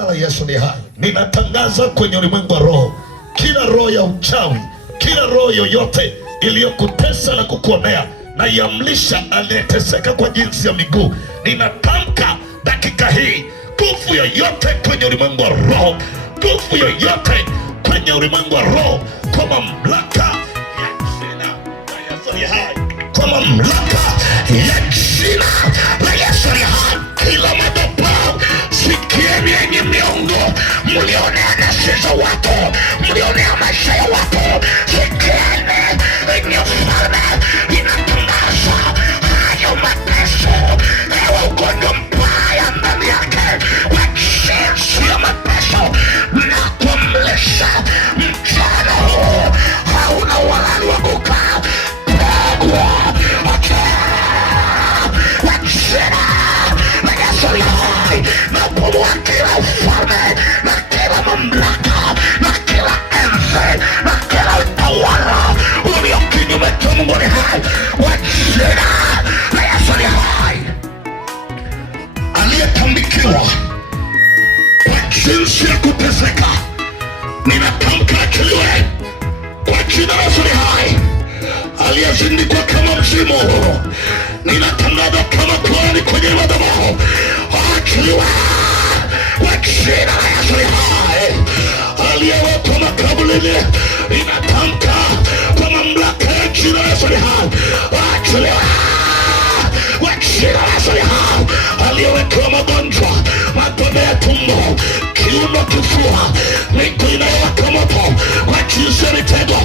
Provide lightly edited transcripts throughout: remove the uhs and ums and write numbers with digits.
jina la Yesu ni hai, ninatangaza kwenye ulimwengu wa roho, kila roho ya uchawi, kila roho yoyote iliyokutesa na kukuonea, na yamlisha aliyeteseka kwa jinsi ya miguu, ninatamka dakika hii, nguvu yoyote kwenye ulimwengu wa roho, nguvu yoyote kwenye ulimwengu wa roho, kwa mamlaka ya jina la Yesu ni hai, kwa mamlaka ya jina la Yesu ni hai, kila madhabahu, sikieni yenye miongo, mlionea nafsi za watu, mlionea maisha ya watu, sikieni yenye ufalme, inatangaza hayo mateso, ewe ugonjwa mbaya ndani yake, kwa jinsi ya mateso na kumlisha mchana huu, hauna uhalali wa kukaa, pegwa napomoa kila ufalme na kila mamlaka na kila enzi na kila utawala ulio kinyume cha Mungu ni hai, kwa jina la Yesu ni hai. Aliyetambikiwa kwa jinsi ya kuteseka, ninatamka achiliwe kwa jina la Yesu ni hai. Aliyezindikwa kama mzimu, ninatangaza kama kuhani kwenye madhabahu, achiliwa kwa jina la Yesu ni hai. Aliyewekwa makaburini, ninatamka kwa mamlaka ya jina la Yesu ni hai, achiliwa kwa jina la Yesu ni hai. Aliyewekwa magonjwa, magonjwa ya tumbo, kiuno, kifua, miguu inayowaka moto kwa jinsi ya mitego,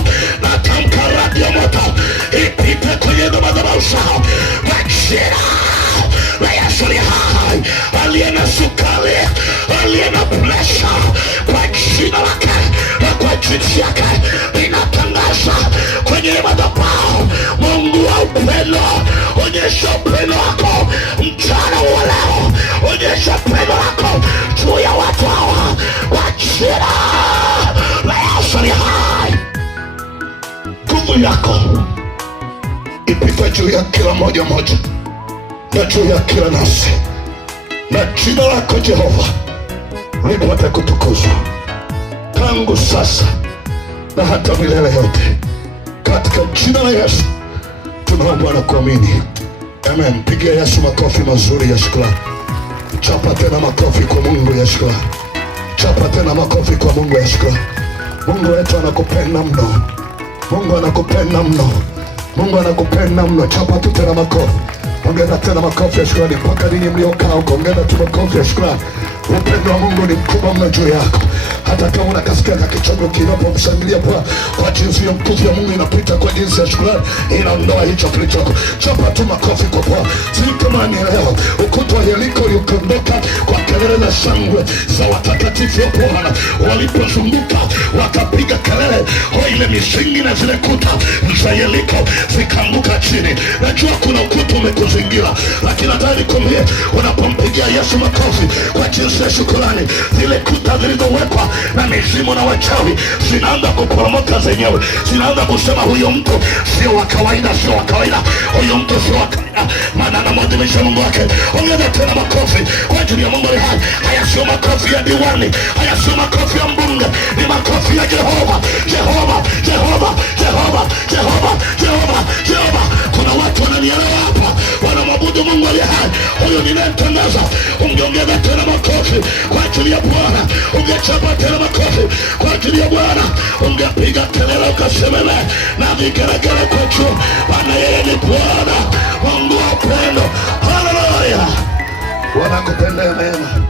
natamka radi ya moto ipite kwenye madhabahu zao kwa jina la Yesu ni hai. Aliye na sukari, aliye na presha, kwa jina lake na kwa jinsi yake, inatangaza kwenye madhabahu, Mungu wa upendo, onyesha upendo wako mchana wa leo, onyesha upendo wako juu ya watu hawa kwa jina la Yesu ni hai. Nguvu yako ipite juu ya kila moja moja na juu ya kila nafsi, na jina lako Jehova lipate kutukuzwa tangu sasa na hata milele yote, katika jina la Yesu tunaomba na kuamini, amen. Pigia Yesu makofi mazuri ya shukrani. Chapa tena makofi kwa Mungu ya shukrani. Chapa tena makofi kwa Mungu ya shukrani. Mungu wetu anakupenda mno, Mungu anakupenda mno, Mungu anakupenda mno. Chapa tu tena makofi, ongeza tena makofi ya shukrani mpaka ninyi mliokaa huko, ongeza tu makofi ya shukrani. Upendo wa Mungu ni mkubwa mno juu yako, hata kama unakasikia kakichogo kinapomshangilia kwa jinsi ya nguvu ya Mungu inapita kwa jinsi ya shukrani, inaondoa hicho kilichoko. Chapa tu makofi kwa Bwana. Si kama ni leo ukuta wa Yeriko uliondoka kwa kelele na shangwe za watakatifu wa Bwana, walipozunguka wakapiga kelele, ile misingi na zile kuta za Yeriko zikaanguka chini. Najua kuna ukuta umekuzingira, lakini nataka nikwambie, unapompigia Yesu makofi kwa jinsi ya shukrani, zile kuta zilizowekwa na mizimu na wachawi zinaanza kuporomoka zenyewe, zinaanza kusema huyo mtu sio wa kawaida, sio wa kawaida, huyo mtu sio wa kawaida, maana anamwadhimisha Mungu wake. Ongeza tena makofi kwa ajili ya Mungu. Haya sio makofi ya diwani, haya sio makofi ya mbunge, ni makofi ya Jehova, Jehova, Jehova, Jehova, Jehova, Jehova, Jehova. Kuna watu wananielewa hapa, wanamwabudu Mungu aliye hai, huyo ninayemtangaza. Ungeongeza tena makofi kwa ajili ya Bwana, ungechapa tena makofi kwa ajili ya Bwana, ungepiga kelele ukasemele na vigelegele kwa juu, maana yeye ni Bwana Mungu wa upendo. Haleluya! Wanakupendea mema.